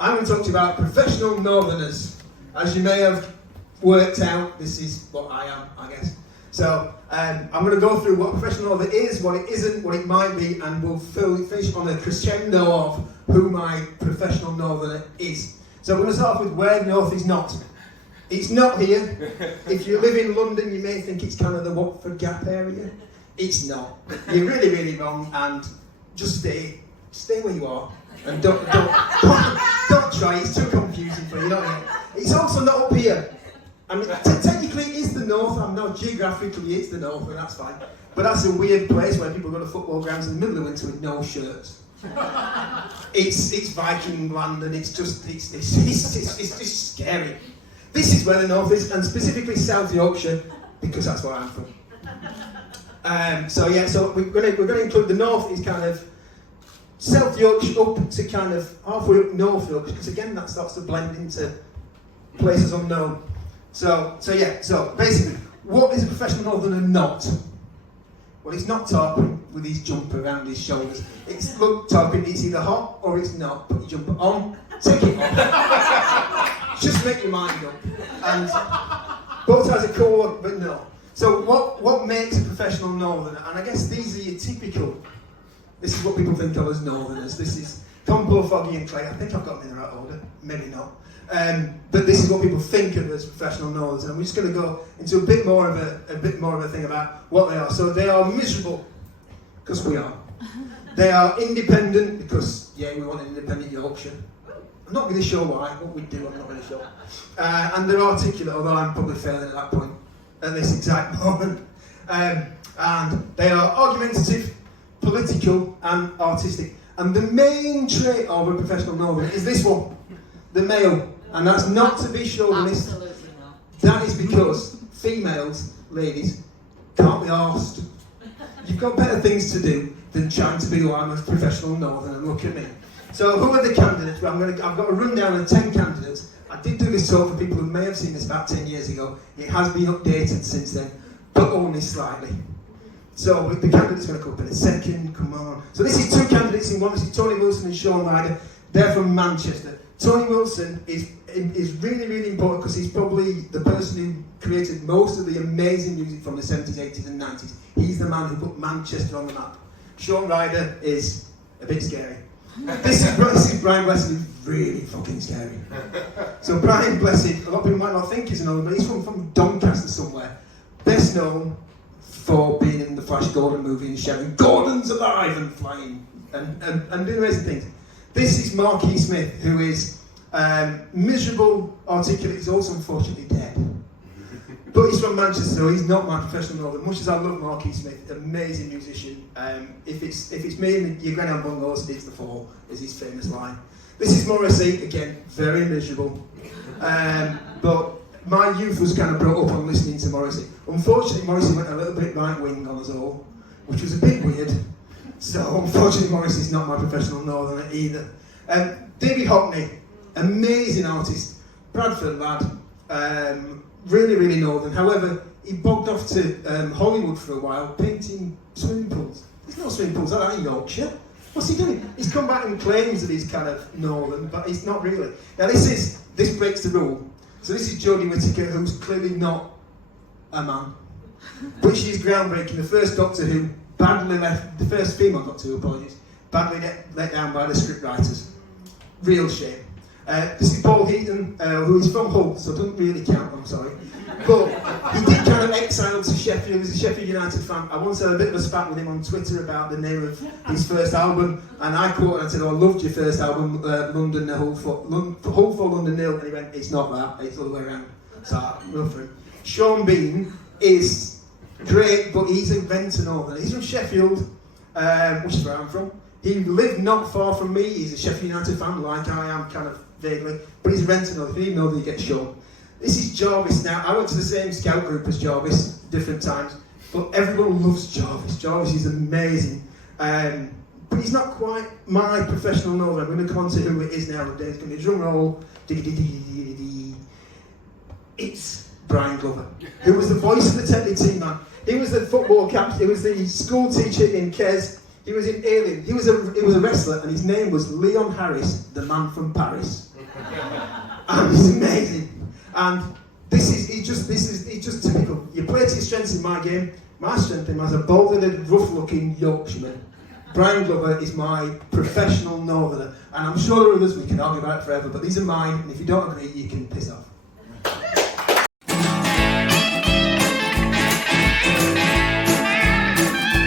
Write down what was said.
I'm going to talk to you about professional northerners. As you may have worked out, this is what I am, I guess. So I'm going to go through what a professional northerner is, what it isn't, what it might be, and we'll finish on a crescendo of who my professional northerner is. So we're going to start off with where north is not. It's not here. If you live in London, you may think it's kind of the Watford Gap area. It's not. You're really, really wrong, and just stay where you are, and don't try. It's too confusing for you. It's also not up here. I mean, technically it is the north. I know geographically it's the north, and that's fine. But that's a weird place where people go to football grounds in the middle of winter with no shirts. It's Viking land, and it's just scary. This is where the north is, and specifically South Yorkshire, because that's where I'm from. So we're going to include the north is kind of South Yorkshire up to kind of halfway up North Yorkshire, because again that starts to blend into places unknown. So basically, what is a professional northerner not? Well, it's not tarping with his jumper around his shoulders. It's tarping, it's either hot or it's not. Put your jumper on, take it off. Just make your mind up. And both sides are cool, but no. So what makes a professional northerner? And I guess these are your typical. This is what people think of as northerners. This is Compo, Foggy and Clay. I think I've got them in the right order. Maybe not. But this is what people think of as professional northerners. And we're just going to go into a bit more of a thing about what they are. So they are miserable, because we are. They are independent, because we want an independent Yorkshire. I'm not really sure why. What we do, I'm not really sure. And they're articulate, although I'm probably failing at that point at this exact moment. And they are argumentative, political and artistic. And the main trait of a professional northerner is this one, the male. And that's not to be chauvinist. Absolutely not. That is because females, ladies, can't be arsed. You've got better things to do than trying to be I'm a professional northerner, and look at me. So who are the candidates? Well, I've got a rundown of 10 candidates. I did do this talk for people who may have seen this about 10 years ago. It has been updated since then, but only slightly. So the candidate's going to come up in a second, come on. So this is 2 candidates in one. This is Tony Wilson and Sean Ryder. They're from Manchester. Tony Wilson is really, really important because he's probably the person who created most of the amazing music from the 70s, 80s and 90s. He's the man who put Manchester on the map. Sean Ryder is a bit scary. This is Brian Blessed, who's really fucking scary. So Brian Blessed, a lot of people might not think he's another, but he's from Doncaster somewhere. Best known for being in the Flash Gordon movie and shouting, "Gordon's alive!" and flying and doing amazing things. This is Marquis Smith, who is miserable, articulate. He's also unfortunately dead. But he's from Manchester, so he's not my professional northerner. Much as I love Marquis Smith, amazing musician. If it's me and your granny on bungalows, it's the fall, is his famous line. This is Morrissey, again, very miserable. But my youth was kind of brought up on listening to Morrissey. Unfortunately, Morrissey went a little bit right-wing on us all, which was a bit weird. So unfortunately, Morrissey's not my professional northerner either. David Hockney, amazing artist, Bradford lad. Really, really northern. However, he bogged off to Hollywood for a while, painting swimming pools. There's no swimming pools like that in Yorkshire. What's he doing? He's come back and claims that he's kind of northern, but he's not really. Now this breaks the rule. So this is Jodie Whittaker, who's clearly not a man. But she's groundbreaking. The first Doctor Who, badly left, the first female Doctor Who, apologies, badly let down by the script writers. Real shame. This is Paul Heaton, who is from Hull, so doesn't really count, I'm sorry. But he did kind of exile to Sheffield. He was a Sheffield United fan. I once had a bit of a spat with him on Twitter about the name of his first album, and I quoted and said, "Oh, I loved your first album, London Hull for London Nil," and he went, "It's not that, it's the other way around." So I love him. Sean Bean is great, but he's a Venton northerner. He's from Sheffield, which is where I'm from. He lived not far from me. He's a Sheffield United fan, like I am, kind of vaguely, but he's a Venton northerner. If you didn't know that, you get Sean. This is Jarvis. Now, I went to the same scout group as Jarvis, different times, but everyone loves Jarvis. Jarvis is amazing. But he's not quite my professional northerner. I'm going to come on to who it is now. It's going to be a drum roll. It's Brian Glover, who was the voice of the Tetley team, man. He was the football captain. He was the school teacher in Kes. He was in Alien. He was a wrestler, and his name was Leon Harris, the man from Paris. And he's amazing. And he's just typical. You play to your strengths in my game. My strength in him as a bold-headed, rough-looking Yorkshireman. Brian Glover is my professional northerner, and I'm sure there are others we can argue about it forever, but these are mine, and if you don't agree, you can piss off.